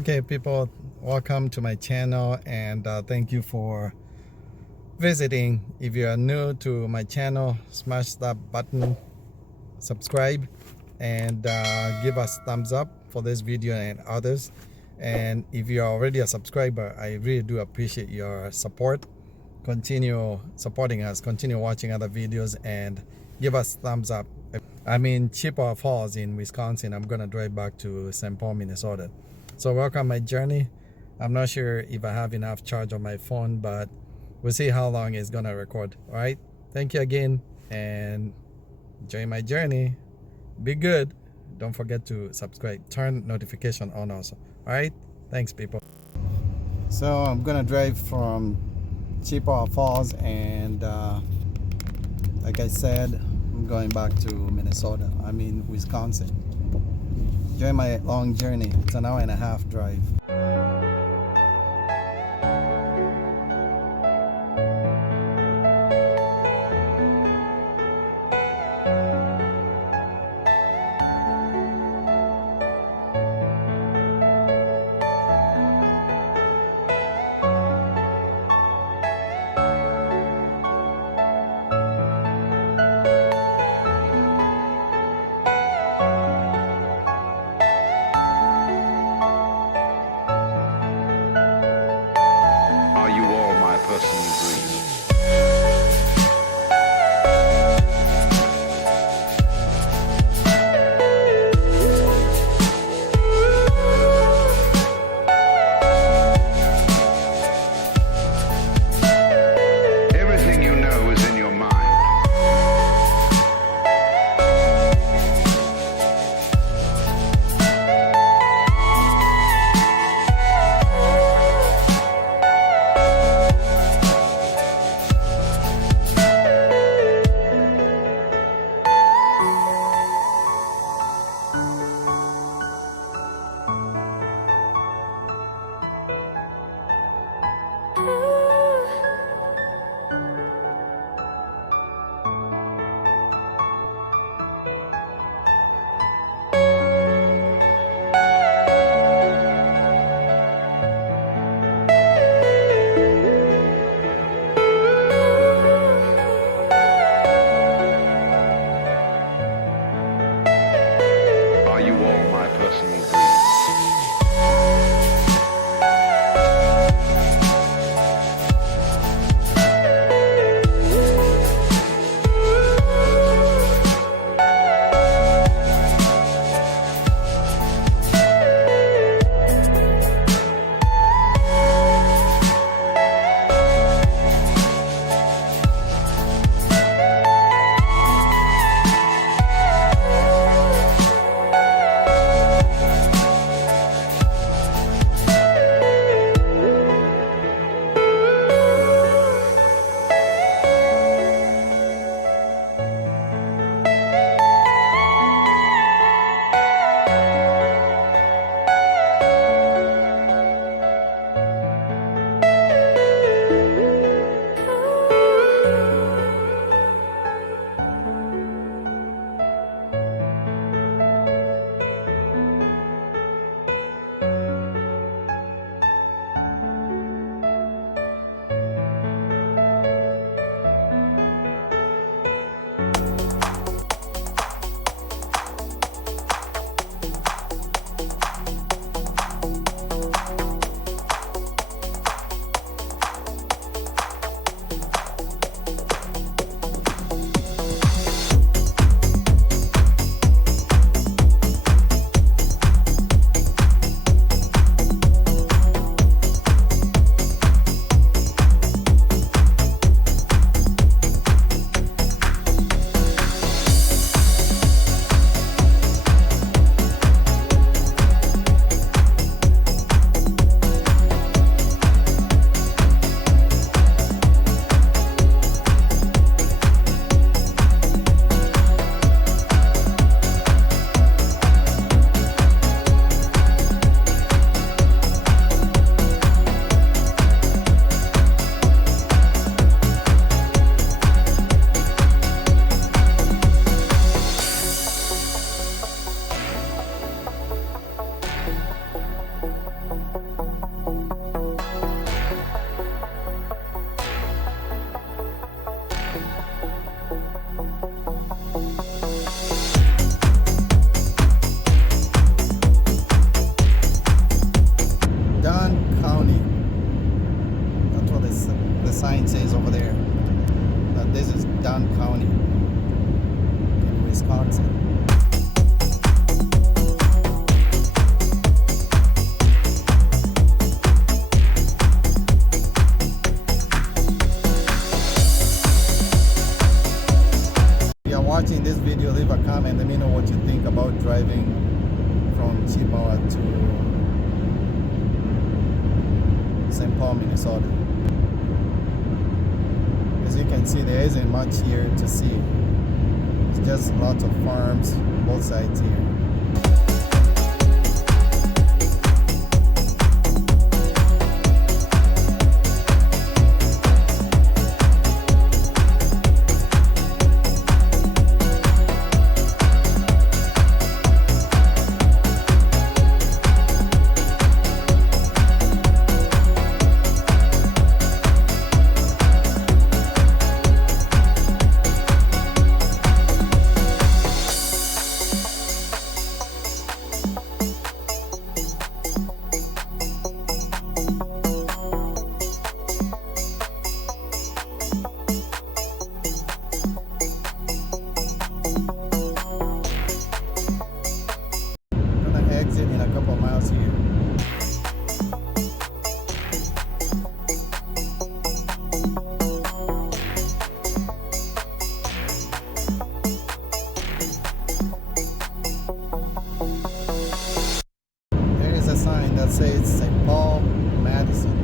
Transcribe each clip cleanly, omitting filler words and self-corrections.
Okay, people, welcome to my channel and thank you for visiting. If you are new to my channel, smash that button, subscribe, and give us thumbs up for this video and others. And if you are already a subscriber, I really do appreciate your support. Continue supporting us, continue watching other videos, and give us thumbs up. I'm in Chippewa Falls in Wisconsin. I'm gonna drive back to St. Paul, Minnesota. So welcome my journey. I'm not sure if I have enough charge on my phone, but we'll see how long it's gonna record. All right. Thank you again and enjoy my journey. Be good. Don't forget to subscribe. Turn notification on also. All right. Thanks, people. So I'm gonna drive from Chippewa Falls and like I said, I'm going back to Minnesota. I mean Wisconsin. Enjoy my long journey. It's an hour and a half drive. Dunn County in Wisconsin. If you're watching this video, leave a comment. Let me know what you think about driving from Chippewa to St. Paul, Minnesota. As you can see, there isn't much here to see. It's just lots of farms, both sides here. Exit in a couple of miles here. There is a sign that says St. Paul, Madison.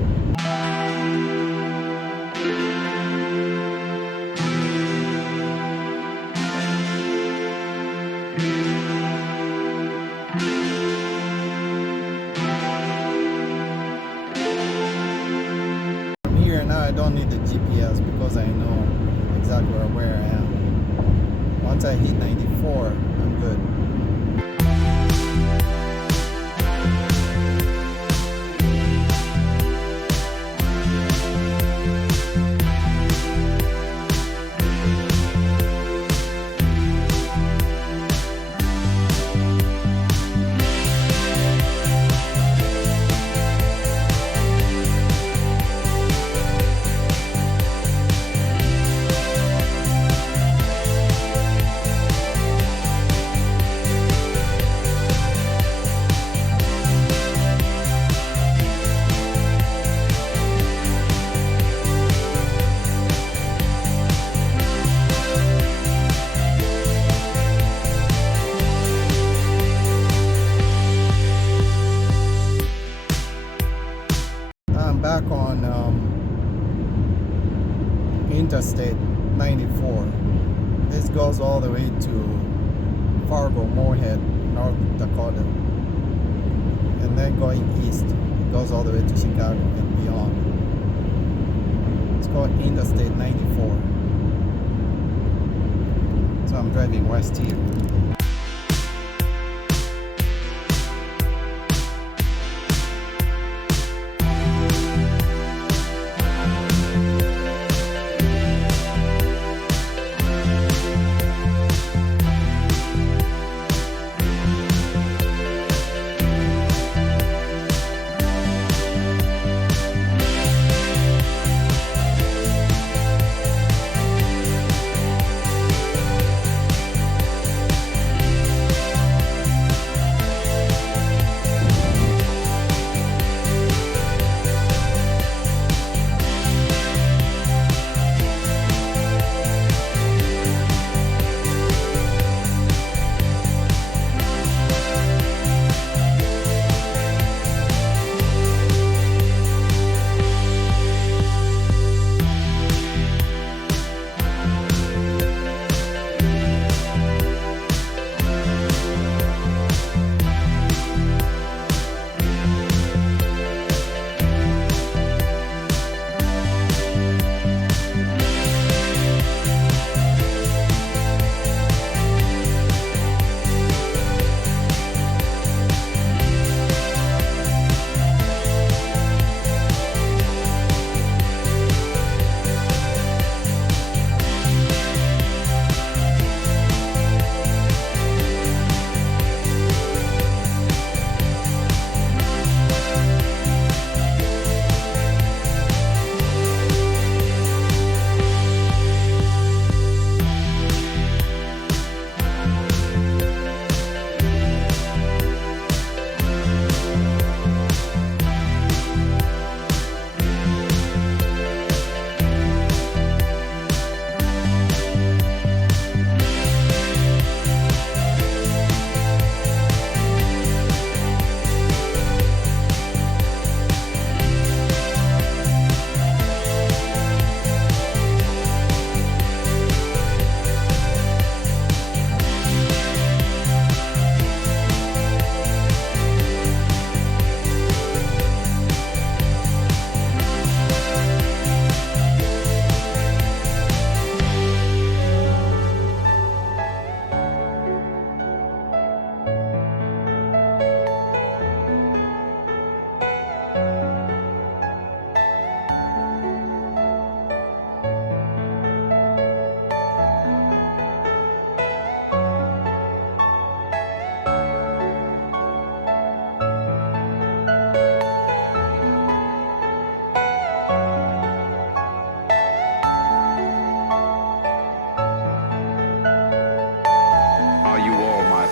Now I don't need the GPS because I know exactly where I am. Once I hit 94, I'm good. I'm back on Interstate 94. This goes all the way to Fargo, Moorhead, North Dakota, and then going east, it goes all the way to Chicago and beyond. It's called Interstate 94. So I'm driving west here.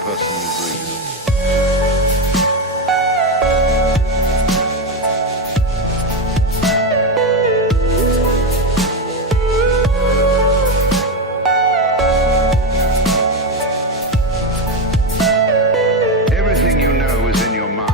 person you breathe. Everything you know is in your mind.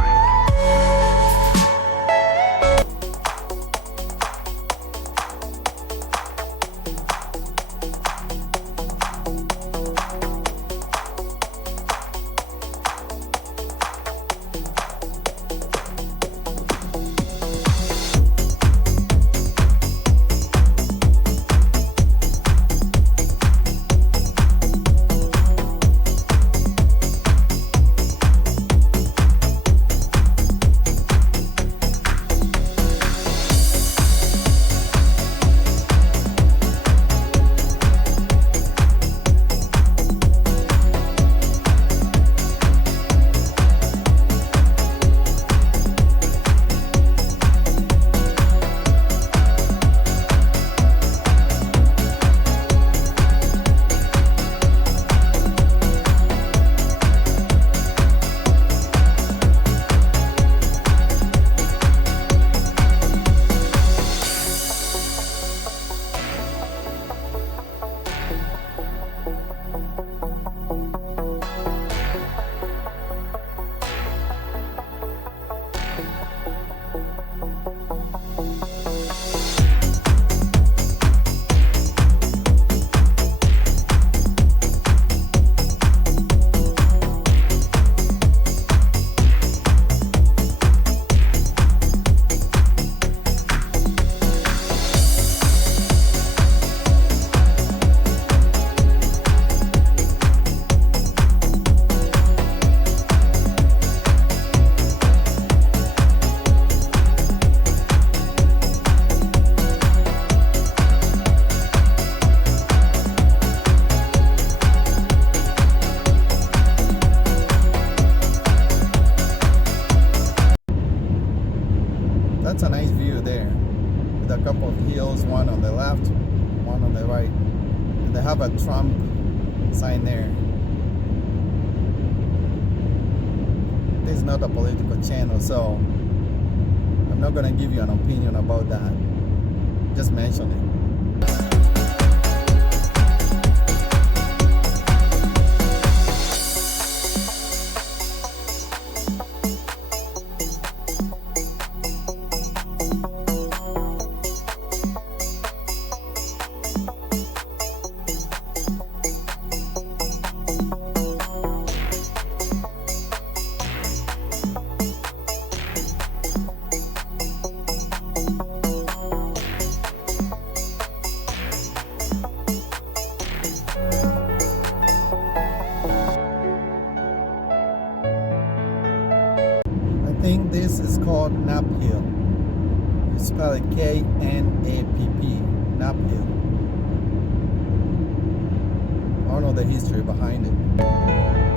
That's a nice view there, with a couple of hills, one on the left, one on the right, and they have a Trump sign there. This is not a political channel, so I'm not gonna give you an opinion about that. Just mention it. I think this is called Knapp Hill. You spell it K-N-A-P-P, Knapp Hill. I don't know the history behind it.